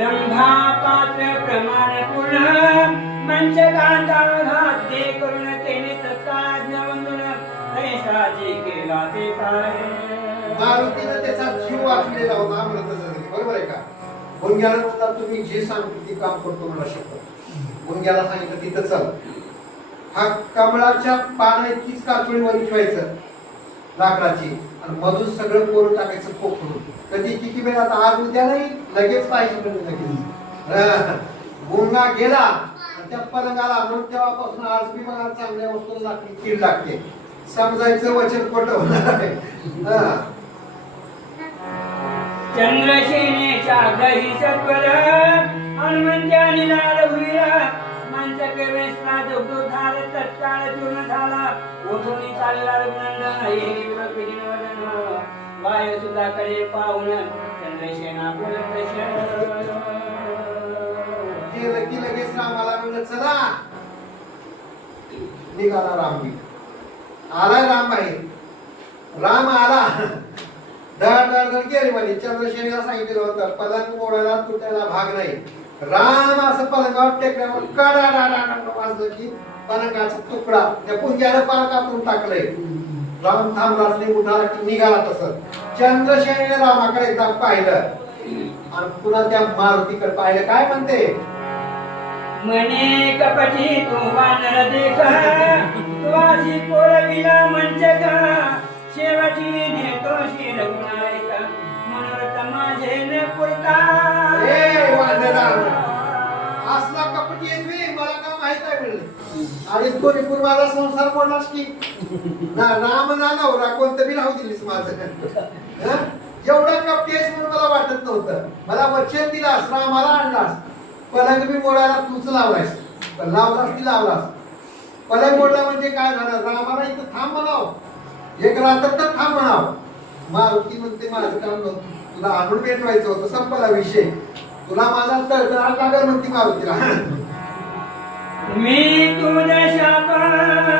रंभा पात्र प्रमाण पूर्ण मंच कांताघाते करून तेने तत्काळ वंदन ऐसाची केला ते काय मारुतीने त्याचा जीव वाचलेला होता म्हणत असं बरोबर आहे का? मुंग्याला म्हणतात तुम्ही जे सांगतो ते काम करतो म्हणा शपथ. मुंग्याला सांगितलं तिथं चल. हा कमळाच्या पाना इतकीच काचुळी वर ठेवायचं लाकडाची आणि मधून सगळं कोर टाकायचं पोखरून. कधी किती वेळ आता आज उद्या नाही लगेच पाहिजे म्हणजे लगेच. मुंगा गेला आणि त्या पलंगाला म्हणून तेव्हापासून आज बी मला चांगल्या वस्तू लागते कीड लागते. समजायचं वचन खोटं होणार आहे. चंद्रसेनेच्या ग्रही सत्वर हनुमंत्याने लाल भुईरा मांचक वेसला जोगदो धार तत्काळ चूर्ण झाला ओठोनी चालला रघुनंदन हे वदन वायू सुधाकडे पाहून चंद्रसेना बोलत गेलं की लगेच रामाला म्हणलं चला. निघाला राम बी आलाय राम बाहेर. राम आला धड धड धड गेली म्हणे. चंद्रसेनेला सांगितलं होतं पलंग मोडायला तुटायला भाग नाही. राम असं पलंगावर टेकल्यावर कडा वाजलं की पलंगाचा तुकडा त्या पुंजाने पार कापून टाकलंय. राम थांबलाच नाही उठाला की निघाला तसं. चंद्रसेनेने रामाकडे एकदा पाहिलं आणि पुन्हा त्या मारुतीकडे पाहिलं. काय म्हणते मने कपटी तू वानर देख तू अशी पोरविला मंचक शेवटी नेतो श्री रघुनायक मनोरथ माझे न पुरता. ए वानरा असला कपटी आहेस बे, मला काय माहित आहे म्हणलं. आणि कोणी माझा संसार मोडलास की ना राम ना नवरा कोणतं बी राहू दिलीस माझं. एवढा कपटी आहेस म्हणून मला वाटत नव्हतं. मला वचन दिलास रामाला आणलास. पलंग बी मोडायला तूच लावलास. लावलास की लावलास. पलंग मोडला म्हणजे काय झालं? रामाला इथं थांब म्हणाव. एक रात्र तर थांब म्हणाव. मारुती म्हणते माझं काम नव्हतं. तुला आणून भेटवायचं होतं. संपला विषय. तुला माझा तळतळाट लागल म्हणते मारुतीला. मी तुझ्या शापा